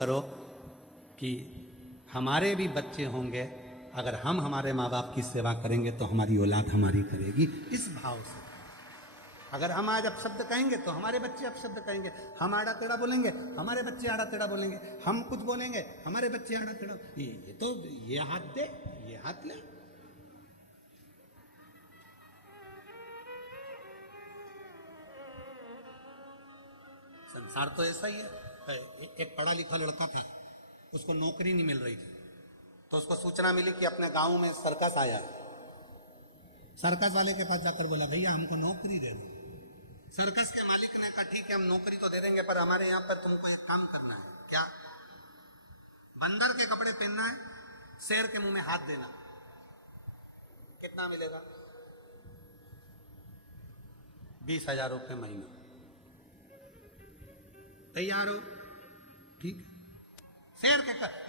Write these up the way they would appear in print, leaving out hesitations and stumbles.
करो कि हमारे भी बच्चे होंगे, अगर हम हमारे माँ बाप की सेवा करेंगे तो हमारी औलाद हमारी करेगी। इस भाव से अगर हम आज अपशब्द कहेंगे तो हमारे बच्चे अपशब्द कहेंगे, हम आड़ा टेढ़ा बोलेंगे हमारे बच्चे आड़ा टेढ़ा बोलेंगे, हम कुछ बोलेंगे हमारे बच्चे आड़ा टेढ़ा। ये तो ये हाथ दे ये हाथ ले। संसार तो ऐसा ही है। एक पढ़ा लिखा लड़का था, उसको नौकरी नहीं मिल रही थी, तो उसको सूचना मिली कि अपने गांव में सर्कस आया। सर्कस वाले के पास जाकर बोला, भैया हमको नौकरी दे दो। सर्कस के मालिक ने कहा, ठीक है हम नौकरी तो दे देंगे, पर हमारे यहाँ पर तुमको एक काम करना है। क्या? बंदर के कपड़े पहनना है, शेर के मुंह में हाथ देना। कितना मिलेगा? 20,000 रुपये महीना। तैयार हो? ठीक।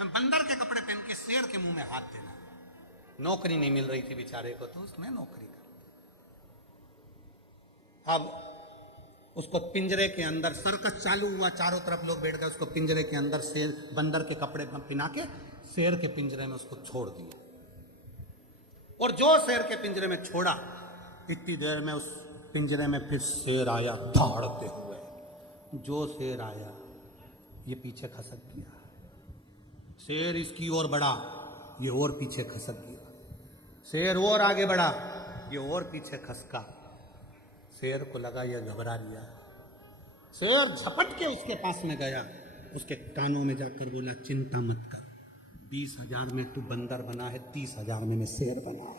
बंदर के कपड़े पहन के शेर के मुंह में हाथ देना। नौकरी नहीं मिल रही थी बेचारे को, तो उसने नौकरी कर। अब उसको पिंजरे के अंदर, सर्कस चालू हुआ, चारों तरफ लोग बैठ गए, उसको पिंजरे के अंदर शेर बंदर के कपड़े पहना के शेर के पिंजरे में उसको छोड़ दिया। और जो शेर के पिंजरे में छोड़ा, इतनी देर में उस पिंजरे में फिर शेर आया दौड़ते हुए। जो शेर आया ये पीछे खसक गया, शेर इसकी ओर बढ़ा, ये और पीछे खसक गया, शेर और आगे बढ़ा, ये और पीछे खसका। शेर को लगा ये घबरा लिया। शेर झपट के उसके पास में गया, उसके कानों में जाकर बोला, चिंता मत कर, 20,000 में तू बंदर बना है, 30,000 में मैं शेर बना है।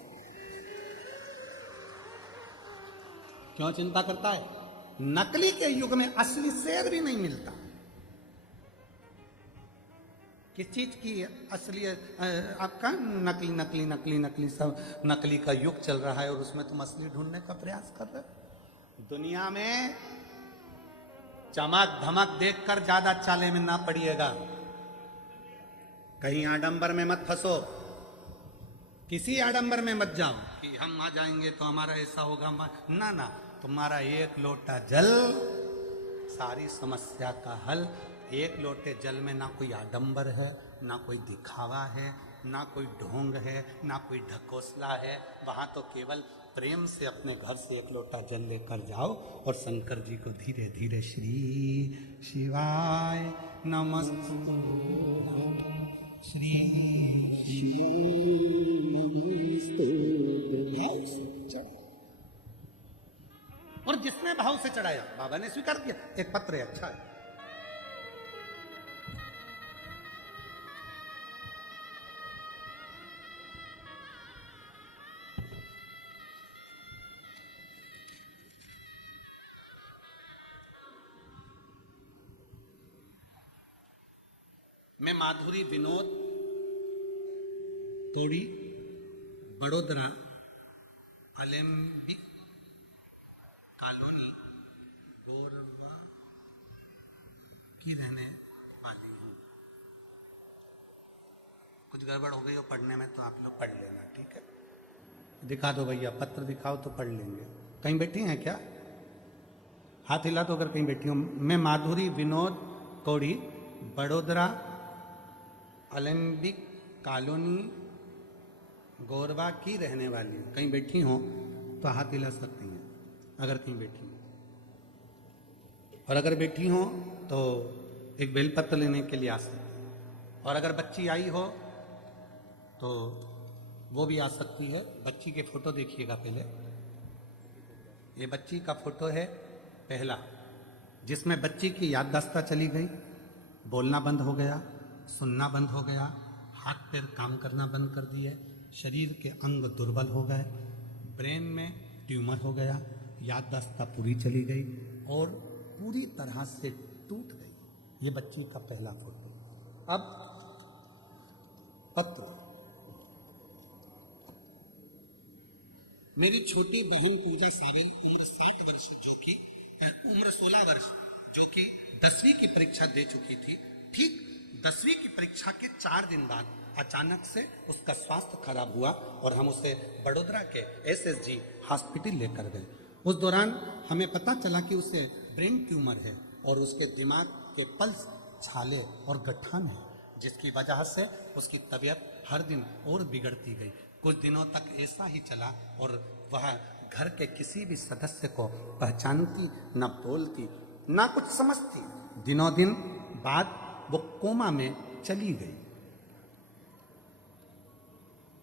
क्यों चिंता करता है? नकली के युग में असली शेर भी नहीं मिलता। किस चीज की असली? आपका नकली नकली नकली नकली सब नकली का युग चल रहा है, और उसमें तुम असली ढूंढने का प्रयास कर रहे हो। दुनिया में चमक धमक देखकर ज्यादा चाले में ना पड़िएगा, कहीं आडंबर में मत फंसो, किसी आडंबर में मत जाओ कि हम आ जाएंगे तो हमारा ऐसा होगा। ना ना, तुम्हारा एक लोटा जल सारी समस्या का हल। एक लोटे जल में ना कोई आडंबर है, ना कोई दिखावा है, ना कोई ढोंग है, ना कोई ढकोसला है। वहां तो केवल प्रेम से अपने घर से एक लोटा जल लेकर जाओ और शंकर जी को धीरे धीरे श्री शिवाय नमस्तु श्री और जिसने भाव से चढ़ाया बाबा ने स्वीकार किया। एक पत्र है, अच्छा है। मैं माधुरी विनोद तोड़ी, बड़ोदरा अलेम्बिक कॉलोनी गोरवा की रहने वाली हूँ। कुछ गड़बड़ हो गई हो पढ़ने में तो आप लोग पढ़ लेना, ठीक है? दिखा दो भैया, पत्र दिखाओ तो पढ़ लेंगे। कहीं बैठी हैं क्या? हाथ हिला तो अगर कहीं बैठी हो। मैं माधुरी विनोद कौड़ी, बड़ोदरा अलेम्बिक कॉलोनी गोरवा की रहने वाली हूँ। कहीं बैठी हो तो हाथ हिला सकती हैं अगर कहीं बैठी हो, और अगर बैठी हो तो एक बेलपत्र लेने के लिए आ सकती है। और अगर बच्ची आई हो तो वो भी आ सकती है। बच्ची के फोटो देखिएगा पहले। ये बच्ची का फोटो है पहला, जिसमें बच्ची की याददाश्त चली गई, बोलना बंद हो गया, सुनना बंद हो गया, हाथ पैर काम करना बंद कर दिए, शरीर के अंग दुर्बल हो गए, ब्रेन में ट्यूमर हो गया, याददाश्त पूरी चली गई और पूरी तरह से टूट गई। ये बच्ची का पहला फोटो। अब पत्र। मेरी छोटी बहन पूजा सावेल उम्र 60 वर्ष उम्र 16 वर्ष जो कि 10वीं की परीक्षा दे चुकी थी, ठीक 10वीं की परीक्षा के 4 दिन बाद अचानक से उसका स्वास्थ्य खराब हुआ और हम उसे बड़ोदरा के SSG हॉस्पिटल लेकर गए। उस दौरान हमें पता चला कि उसे ब्रेन ट्यूमर है और उसके दिमाग के पल्स छाले और गठान है, जिसकी वजह से उसकी तबीयत हर दिन और बिगड़ती गई। कुछ दिनों तक ऐसा ही चला और वह घर के किसी भी सदस्य को पहचानती, न बोलती, न कुछ समझती। दिनों दिन बाद वो कोमा में चली गई।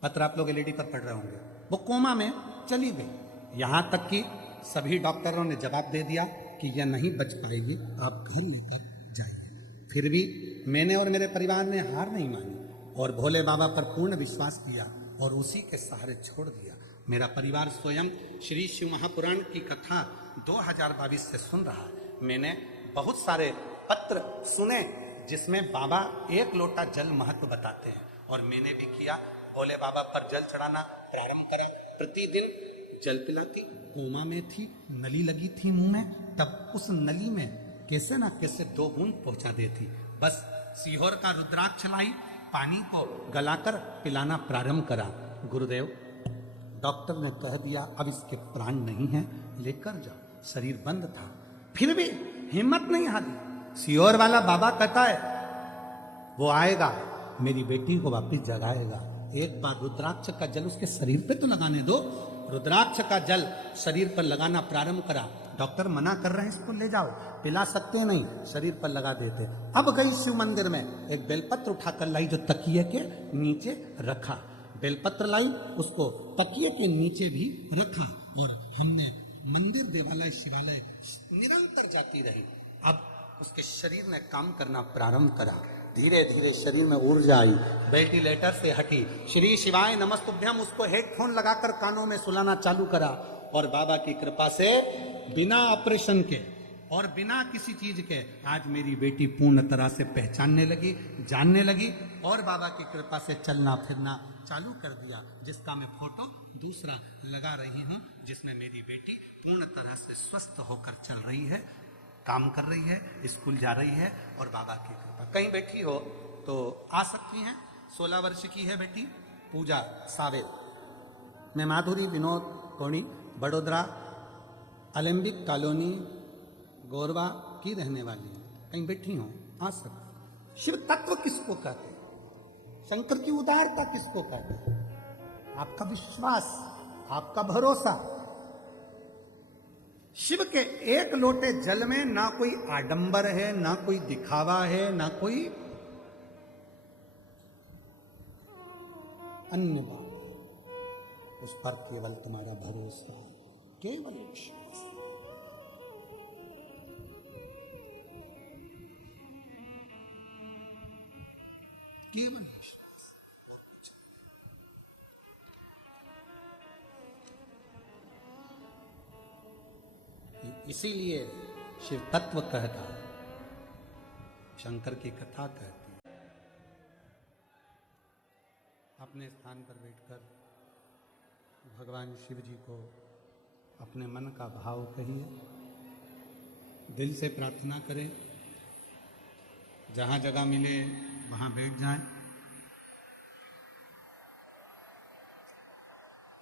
पत्र आप लोग एलईडी पर पढ़ रहे होंगे। वो कोमा में चली गई। यहां तक कि सभी डॉक्टरों ने जवाब दे दिया कि यह नहीं बच पाएगी, आप घर लेकर जाइए। फिर भी मैंने और मेरे परिवार ने हार नहीं मानी और भोले बाबा पर पूर्ण विश्वास किया और उसी के सहारे छोड़ दिया। मेरा परिवार स्वयं श्री शिव महापुराण की कथा 2022 से सुन रहा है। मैंने बहुत सारे पत्र सुने जिसमें बाबा एक लोटा जल महत्व बताते हैं और मैंने भी किया। भोले बाबा पर जल चढ़ाना प्रारंभ करा। प्रतिदिन जल पिलाती। कोमा में थी, नली लगी थी मुंह में, तब उस नली में कैसे ना कैसे 2 बूंद पहुंचा देती। बस सीहोर का रुद्राक्ष लाई, पानी को गलाकर पिलाना प्रारंभ करा। गुरुदेव, डॉक्टर ने कह दिया अब इसके प्राण नहीं है, लेकर जाओ। शरीर बंद था, फिर भी हिम्मत नहीं हारी। सीहोर वाला बाबा कहता है वो आएगा, मेरी बेटी को वापिस जगाएगा। एक बार रुद्राक्ष का जल उसके शरीर पे तो लगाने दो। रुद्राक्ष का जल शरीर पर लगाना प्रारंभ करा। डॉक्टर मना कर रहे हैं इसको ले जाओ, पिला सकते नहीं, शरीर पर लगा देते। अब गई शिव मंदिर में, एक बेलपत्र उठाकर लाई जो तकिए के नीचे रखा। बेलपत्र लाई, उसको तकिए के नीचे भी रखा और हमने मंदिर, देवालय, शिवालय निरंतर जाती रही। अब उसके शरीर ने काम करना प्रारंभ करा। धीरे धीरे शरीर में ऊर्जा आई, वेंटिलेटर से हटी। श्री शिवाय नमस्तुभ्यम उसको हेडफोन लगाकर कानों में सुलाना चालू करा और बाबा की कृपा से बिना ऑपरेशन के और बिना किसी चीज के आज मेरी बेटी पूर्ण तरह से पहचानने लगी, जानने लगी और बाबा की कृपा से चलना फिरना चालू कर दिया, जिसका मैं फोटो दूसरा लगा रही हूँ, जिसमें मेरी बेटी पूर्ण तरह से स्वस्थ होकर चल रही है, काम कर रही है, स्कूल जा रही है और बाबा की कृपा। कहीं बैठी हो तो आ सकती हैं। 16 वर्ष की है बेटी पूजा सावेल। मैं माधुरी विनोद कोणी, बड़ोदरा ओलंपिक कॉलोनी गोरवा की रहने वाली हूँ। कहीं बैठी हो आ सकती। शिव तत्व किसको कहते हैं? शंकर की उदारता किसको कहते हैं? आपका विश्वास, आपका भरोसा। शिव के एक लोटे जल में ना कोई आडंबर है, ना कोई दिखावा है, ना कोई अन्य बात। उस पर केवल तुम्हारा भरोसा, केवल विश्वास। केवल विश्वास और कुछ नहीं। इसीलिए शिव तत्व कहता है, शंकर की कथा कहती है। अपने स्थान पर बैठकर भगवान शिव जी को अपने मन का भाव कहिए, दिल से प्रार्थना करें। जहाँ जगह मिले वहाँ बैठ जाएं।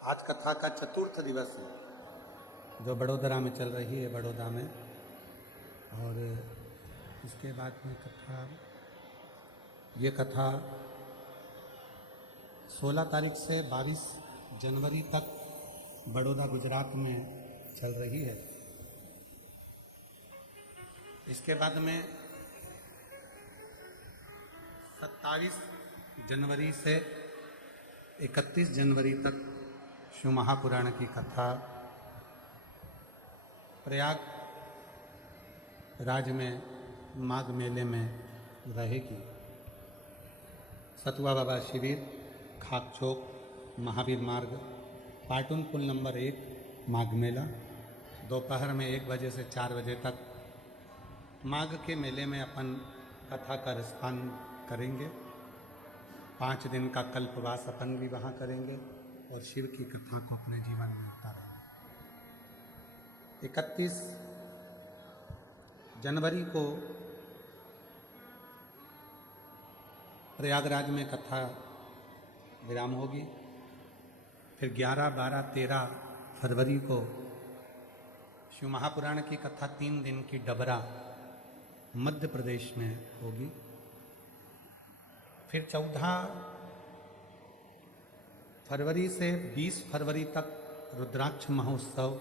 आज कथा का चतुर्थ दिवस है जो बड़ोदरा में चल रही है, बड़ौदा में। और इसके बाद में ये कथा 16 तारीख से 22 जनवरी तक बड़ौदा गुजरात में चल रही है। इसके बाद में 27 जनवरी से 31 जनवरी तक शिव महापुराण की कथा प्रयाग राज में माघ मेले में रहेगी। सतुआ बाबा शिविर, खाक चौक, महावीर मार्ग, पाटुन पुल नंबर 1, माघ मेला। दोपहर में 1 बजे से 4 बजे तक माघ के मेले में अपन कथा का रसपान करेंगे। 5 दिन का कल्पवास अपन भी वहाँ करेंगे और शिव की कथा को अपने जीवन में उतारेंगे। 31 जनवरी को प्रयागराज में कथा विराम होगी। फिर 11, 12, 13 फरवरी को शिव महापुराण की कथा 3 दिन की डबरा मध्य प्रदेश में होगी। फिर 14 फरवरी से 20 फरवरी तक रुद्राक्ष महोत्सव,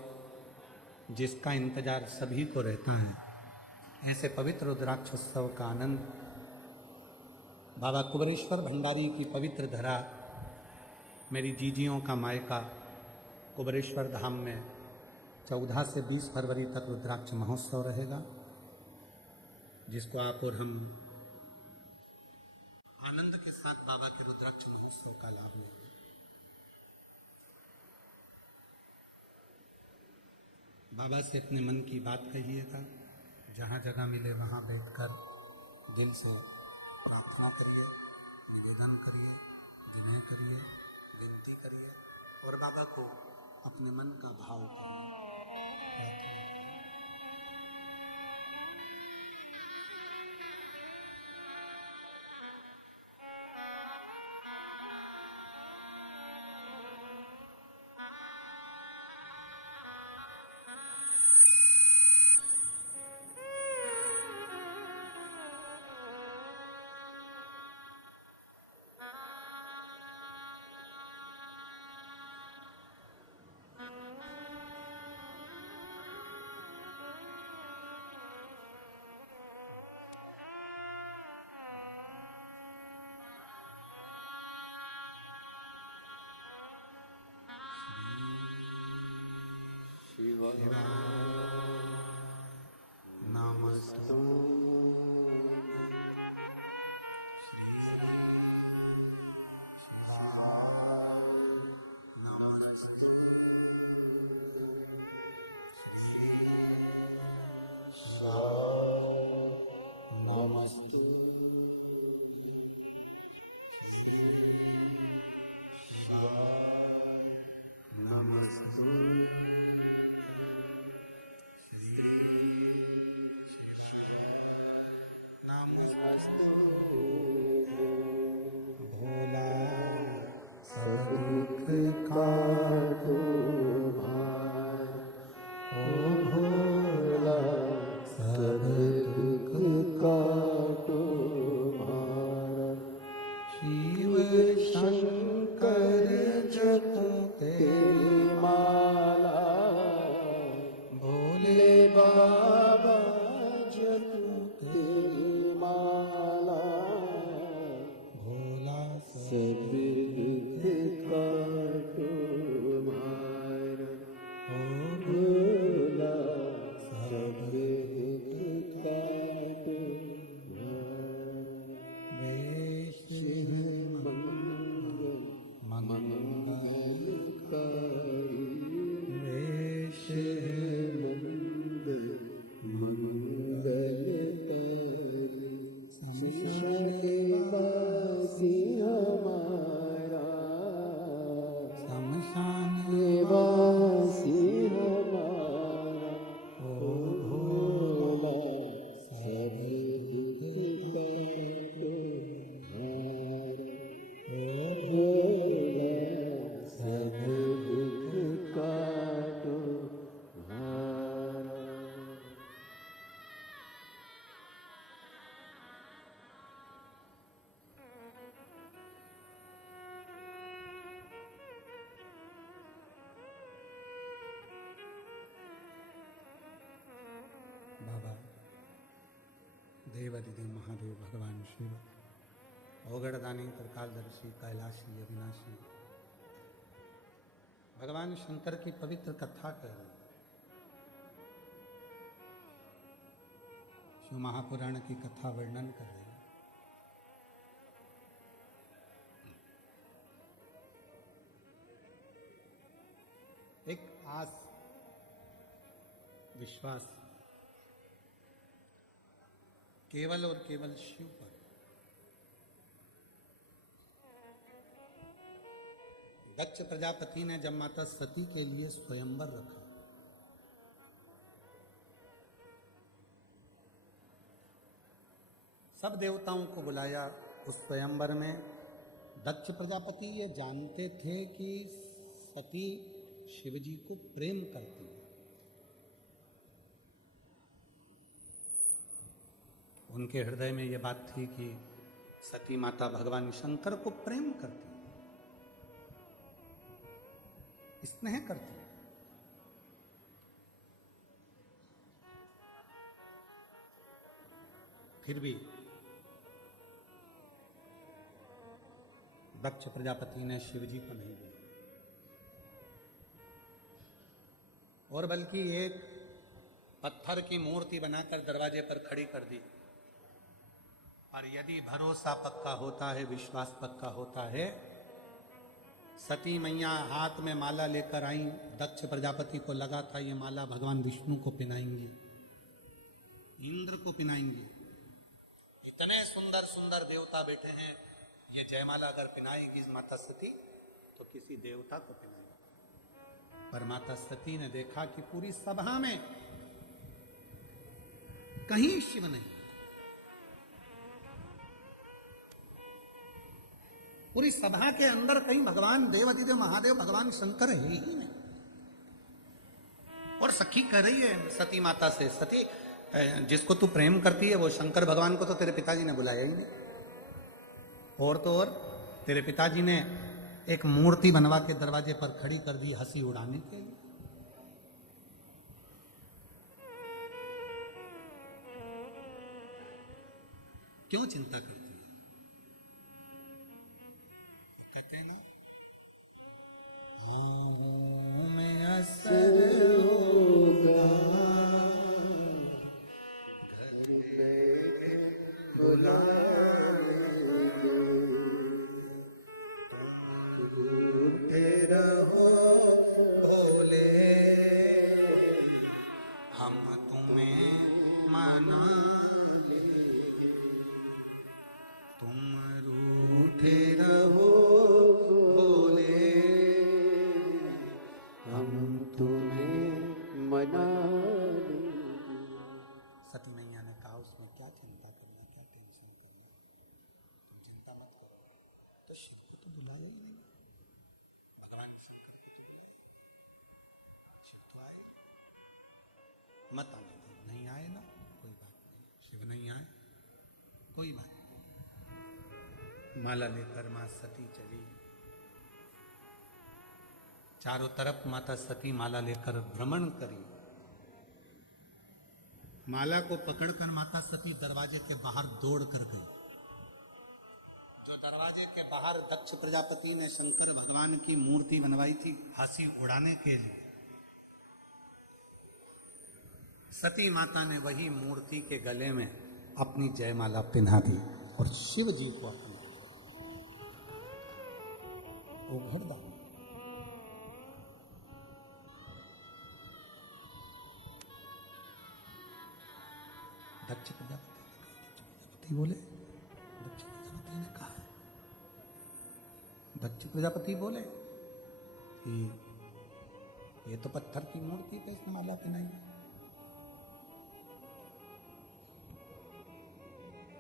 जिसका इंतजार सभी को रहता है। ऐसे पवित्र रुद्राक्ष उत्सव का आनंद बाबा कुबेरेश्वर भंडारी की पवित्र धरा, मेरी जीजियों का मायका कुबेरेश्वर धाम में 14 से 20 फरवरी तक रुद्राक्ष महोत्सव रहेगा, जिसको आप और हम आनंद के साथ बाबा के रुद्राक्ष महोत्सव का लाभ लेंगे। बाबा से अपने मन की बात कहिएगा, जहाँ जगह मिले वहाँ बैठकर दिल से प्रार्थना करिए, निवेदन करिए, विनय करिए, विनती करिए और बाबा को अपने मन का भाव प्रार्थना। नमस्तु भोला सब दुख काटो भार, ओ भोला सब दुख काटो भार। शिव शंकर जप तेरी माला, भोले बाबा जप तेरी माला, भोला सब दुख काटो भार, ओ भोला सब दुख काटो भार। वेश मंगलकारी, वेश बाबा देवादिदेव महादेव भगवान शिव, औगड़दानी त्रिकालदर्शी कैलाशी अविनाशी, भगवान शंकर की पवित्र कथा कर रहे हैं। शिव महापुराण की कथा वर्णन कर रहे हैं। एक आस, विश्वास केवल और केवल शिव पर। दक्ष प्रजापति ने जब माता सती के लिए स्वयंवर रखा, सब देवताओं को बुलाया उस स्वयंवर में। दक्ष प्रजापति ये जानते थे कि सती शिवजी को प्रेम करती है, उनके हृदय में यह बात थी कि सती माता भगवान शंकर को प्रेम करती, स्नेह करती। फिर भी दक्ष प्रजापति ने शिव जी को नहीं दिया, और बल्कि एक पत्थर की मूर्ति बनाकर दरवाजे पर खड़ी कर दी। और यदि भरोसा पक्का होता है, विश्वास पक्का होता है, सती मैया हाथ में माला लेकर आई। दक्ष प्रजापति को लगा था ये माला भगवान विष्णु को पहनाएंगी, इंद्र को पहनाएंगे। इतने सुंदर सुंदर देवता बैठे हैं, ये जयमाला अगर पहनाएगी माता सती तो किसी देवता को पहनाएगी। पर माता सती ने देखा कि पूरी सभा में कहीं शिव नहीं, पूरी सभा के अंदर कहीं भगवान देवाधिदेव महादेव भगवान शंकर है ही नहीं। और सखी कह रही है सती माता से, सती जिसको तू प्रेम करती है वो शंकर भगवान को तो तेरे पिताजी ने बुलाया ही नहीं। और तो और तेरे पिताजी ने एक मूर्ति बनवा के दरवाजे पर खड़ी कर दी हंसी उड़ाने के लिए। क्यों चिंता करती है? कहते हैं ना, में असर होगा घर में बुला मत आने, नहीं आए ना कोई बात नहीं, शिव नहीं आए कोई बात नहीं। माला लेकर मां सती चली, चारों तरफ माता सती माला लेकर भ्रमण करी। माला को पकड़कर माता सती दरवाजे के बाहर दौड़ कर गई। जो दरवाजे के बाहर दक्ष प्रजापति ने शंकर भगवान की मूर्ति बनवाई थी हंसी उड़ाने के लिए, सती माता ने वही मूर्ति के गले में अपनी जयमाला पहना दी और शिव जी को अपना वो घड़दा। दक्ष प्रजापति बोले, दक्ष प्रजापति ने कहा, दक्ष प्रजापति बोले कि ये तो पत्थर की मूर्ति पे इसने माला पहनाई,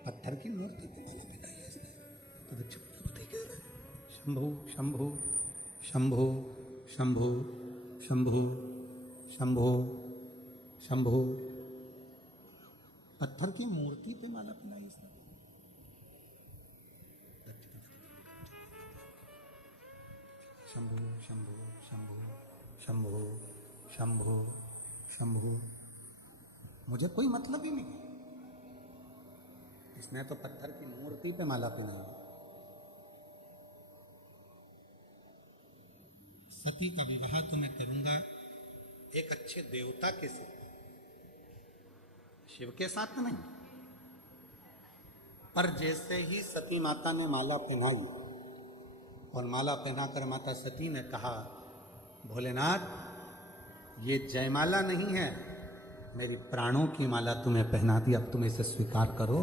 पत्थर की मूर्ति पे माला पहनाई है इसने। तो दक्ष प्रजापति कह रहे शंभु शंभु शंभु शंभु शंभु शंभु शंभु, पत्थर की मूर्ति पे माला पहनाई इसने। शंभु शंभु शंभु शंभु शंभु शंभु, मुझे कोई मतलब ही नहीं, इसने तो पत्थर की मूर्ति पे माला पहनाई। सती का विवाह तो मैं करूंगा एक अच्छे देवता के साथ, शिव के साथ नहीं। पर जैसे ही सती माता ने माला पहनाई और माला पहनाकर माता सती ने कहा, भोलेनाथ ये जयमाला नहीं है, मेरी प्राणों की माला तुम्हें पहना दी, अब तुम इसे स्वीकार करो।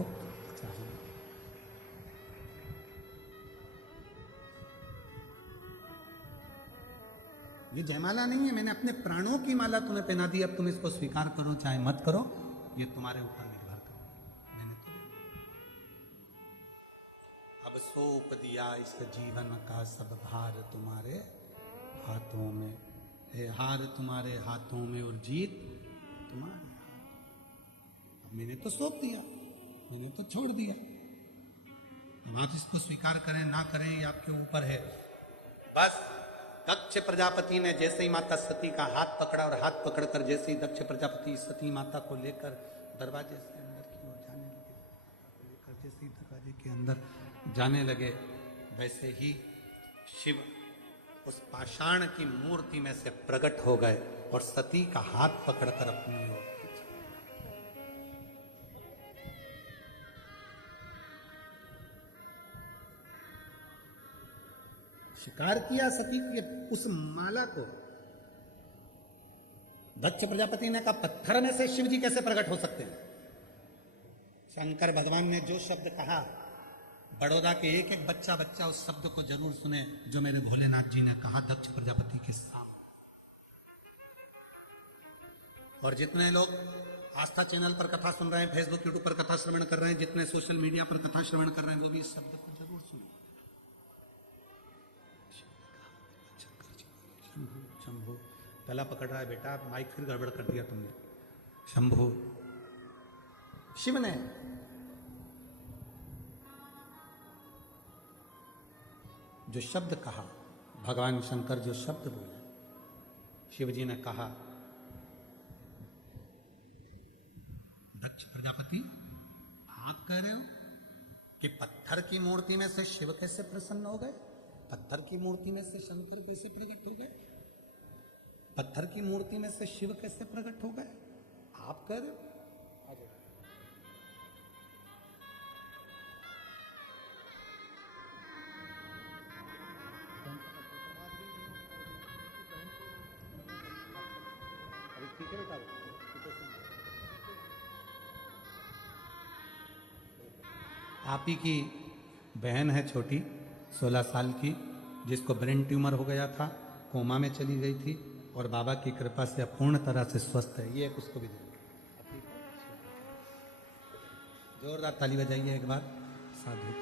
ये जयमाला नहीं है, मैंने अपने प्राणों की माला तुम्हें पहना दी, अब तुम इसको स्वीकार करो चाहे मत करो, ये तुम्हारे ऊपर निर्भर करो। मैंने तो अब सौंप दिया इस जीवन का सब भार तुम्हारे हाथों में, है हार तुम्हारे हाथों में और जीत तुम्हारे हाथ। अब मैंने तो सौंप दिया, मैंने तो छोड़ दिया। अब आप इसको स्वीकार करें ना करें ये आपके ऊपर है। बस दक्ष प्रजापति ने जैसे ही माता सती का हाथ पकड़ा और हाथ पकड़कर जैसे ही दक्ष प्रजापति सती माता को लेकर दरवाजे से अंदर की ओर जाने लगे, लेकर जैसे ही दरवाजे के अंदर जाने लगे, वैसे ही शिव उस पाषाण की मूर्ति में से प्रकट हो गए और सती का हाथ पकड़कर अपनी ओर खींचा। शिकार किया सती के उस माला को। दक्ष प्रजापति ने कहा पत्थर में से शिव जी कैसे प्रकट हो सकते हैं? शंकर भगवान ने जो शब्द कहा, बड़ौदा के एक एक बच्चा बच्चा उस शब्द को जरूर सुने जो मेरे भोलेनाथ जी ने कहा दक्ष प्रजापति के सामने। और जितने लोग आस्था चैनल पर कथा सुन रहे हैं, फेसबुक यूट्यूब पर कथा श्रवण कर रहे हैं, जितने सोशल मीडिया पर कथा श्रवण कर रहे हैं, वो भी इस शब्द को जरूर सुने। शंभु गला पकड़ रहा है बेटा, माइक फिर गड़बड़ कर दिया तुमने। शंभु शिव ने जो शब्द कहा, भगवान शंकर जो शब्द बोले, शिव जी ने कहा दक्ष प्रजापति आप कह रहे हो कि पत्थर की मूर्ति में से शिव कैसे प्रसन्न हो गए? पत्थर की मूर्ति में से शंकर कैसे प्रकट हो गए? पत्थर की मूर्ति में से शिव कैसे प्रकट हो गए? आप कह रहे हो? आप ही की बहन है छोटी 16 साल की, जिसको ब्रेन ट्यूमर हो गया था, कोमा में चली गई थी और बाबा की कृपा से पूर्ण तरह से स्वस्थ है। ये एक उसको भी देंगे, जोरदार ताली बजाइए एक बार। साधु